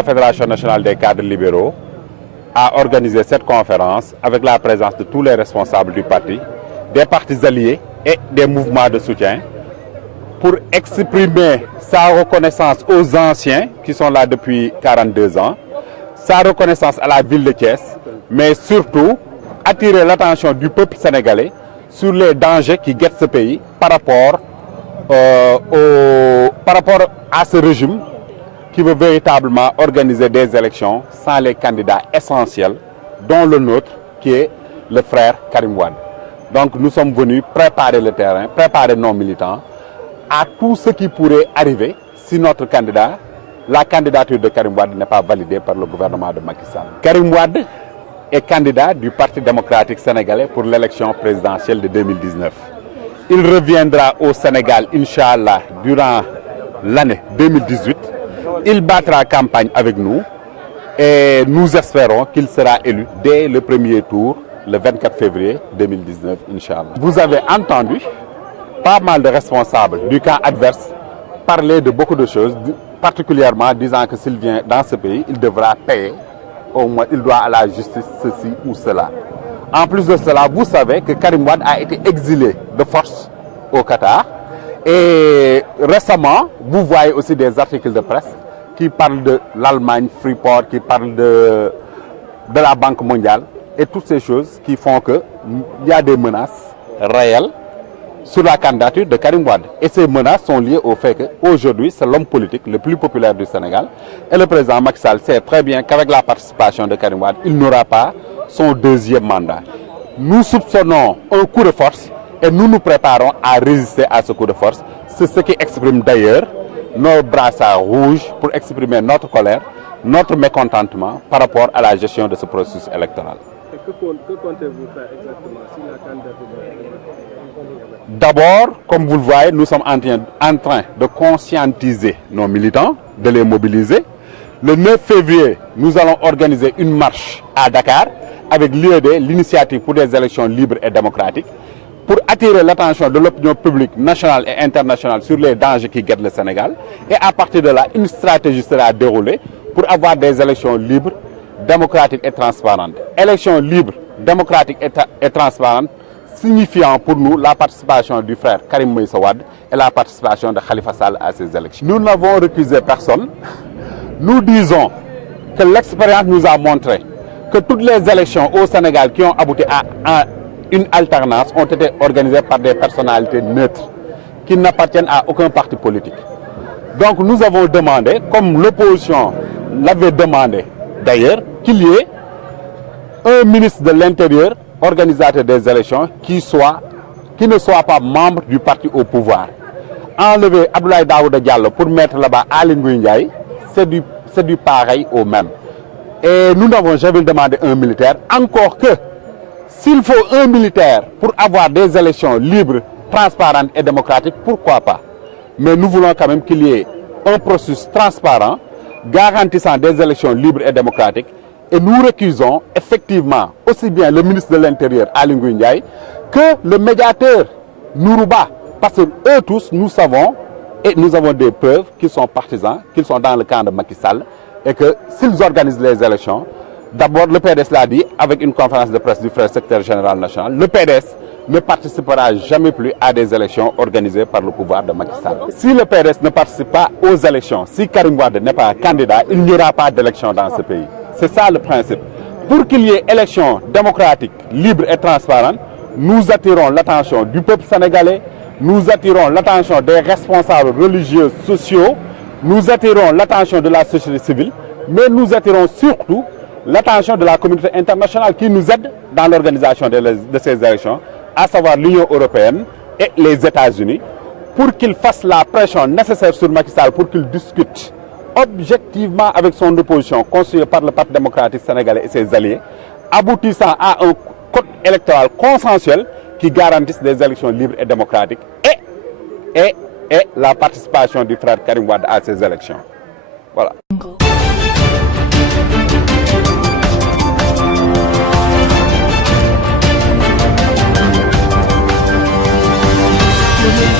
la Fédération nationale des cadres libéraux a organisé cette conférence avec la présence de tous les responsables du parti, des partis alliés et des mouvements de soutien pour exprimer sa reconnaissance aux anciens qui sont là depuis 42 ans, sa reconnaissance à la ville de Thiès, mais surtout attirer l'attention du peuple sénégalais sur les dangers qui guettent ce pays par rapport à ce régime qui veut véritablement organiser des élections sans les candidats essentiels, dont le nôtre, qui est le frère Karim Wade. Donc nous sommes venus préparer le terrain, préparer nos militants à tout ce qui pourrait arriver si notre candidat, la candidature de Karim Wade n'est pas validée par le gouvernement de Macky Sall. Karim Wade est candidat du Parti démocratique sénégalais pour l'élection présidentielle de 2019. Il reviendra au Sénégal, Inch'Allah, durant l'année 2018. Il battra campagne avec nous et nous espérons qu'il sera élu dès le premier tour, le 24 février 2019, Inch'Allah. Vous avez entendu pas mal de responsables du camp adverse parler de beaucoup de choses, particulièrement disant que s'il vient dans ce pays, il devra payer, au moins il doit à la justice ceci ou cela. En plus de cela, vous savez que Karim Wade a été exilé de force au Qatar. Et récemment, vous voyez aussi des articles de presse qui parlent de l'Allemagne, Freeport, qui parlent de la Banque mondiale et toutes ces choses qui font qu'il y a des menaces réelles sur la candidature de Karim Wade. Et ces menaces sont liées au fait qu'aujourd'hui, c'est l'homme politique le plus populaire du Sénégal. Et le président Macky Sall sait très bien qu'avec la participation de Karim Wade, il n'aura pas son deuxième mandat. Nous soupçonnons un coup de force et nous nous préparons à résister à ce coup de force. C'est ce qui exprime d'ailleurs nos brassards rouges pour exprimer notre colère, notre mécontentement par rapport à la gestion de ce processus électoral. Et que comptez-vous faire exactement si la candidature D'abord, comme vous le voyez, nous sommes en train de conscientiser nos militants, de les mobiliser. Le 9 février, nous allons organiser une marche à Dakar avec l'IED, l'Initiative pour des élections libres et démocratiques, pour attirer l'attention de l'opinion publique nationale et internationale sur les dangers qui guettent le Sénégal. Et à partir de là, une stratégie sera déroulée pour avoir des élections libres, démocratiques et transparentes. Élections libres, démocratiques et transparentes, signifiant pour nous la participation du frère Karim Meïssa Wade et la participation de Khalifa Sall à ces élections. Nous n'avons recusé personne. Nous disons que l'expérience nous a montré que toutes les élections au Sénégal qui ont abouti à une alternance ont été organisées par des personnalités neutres qui n'appartiennent à aucun parti politique. Donc nous avons demandé, comme l'opposition l'avait demandé d'ailleurs, qu'il y ait un ministre de l'Intérieur, organisateur des élections, qui ne soit pas membre du parti au pouvoir. Enlever Abdoulaye Daouda Diallo pour mettre là-bas Aly Ngouille Ndiaye, c'est du pareil au même. Et nous n'avons jamais demandé un militaire, encore que s'il faut un militaire pour avoir des élections libres, transparentes et démocratiques, pourquoi pas? Mais nous voulons quand même qu'il y ait un processus transparent, garantissant des élections libres et démocratiques. Et nous récusons effectivement aussi bien le ministre de l'Intérieur, Aly Ngouille Ndiaye, que le médiateur Nourouba. Parce que eux tous, nous savons, et nous avons des preuves qu'ils sont partisans, qu'ils sont dans le camp de Macky Sall, et que s'ils organisent les élections, d'abord le PDS l'a dit avec une conférence de presse du frère secrétaire général national, le PDS ne participera jamais plus à des élections organisées par le pouvoir de Macky Sall. Si le PDS ne participe pas aux élections, si Karim Wade n'est pas candidat, il n'y aura pas d'élection dans ce pays. C'est ça le principe. Pour qu'il y ait élection démocratique, libre et transparente, nous attirons l'attention du peuple sénégalais, nous attirons l'attention des responsables religieux, sociaux, nous attirons l'attention de la société civile, mais nous attirons surtout l'attention de la communauté internationale qui nous aide dans l'organisation de ces élections, à savoir l'Union européenne et les États-Unis, pour qu'ils fassent la pression nécessaire sur Macky Sall pour qu'il discute objectivement avec son opposition constituée par le Parti démocratique sénégalais et ses alliés, aboutissant à un code électoral consensuel qui garantisse des élections libres et démocratiques et la participation du frère Karim Wade à ces élections. Voilà. Thank you.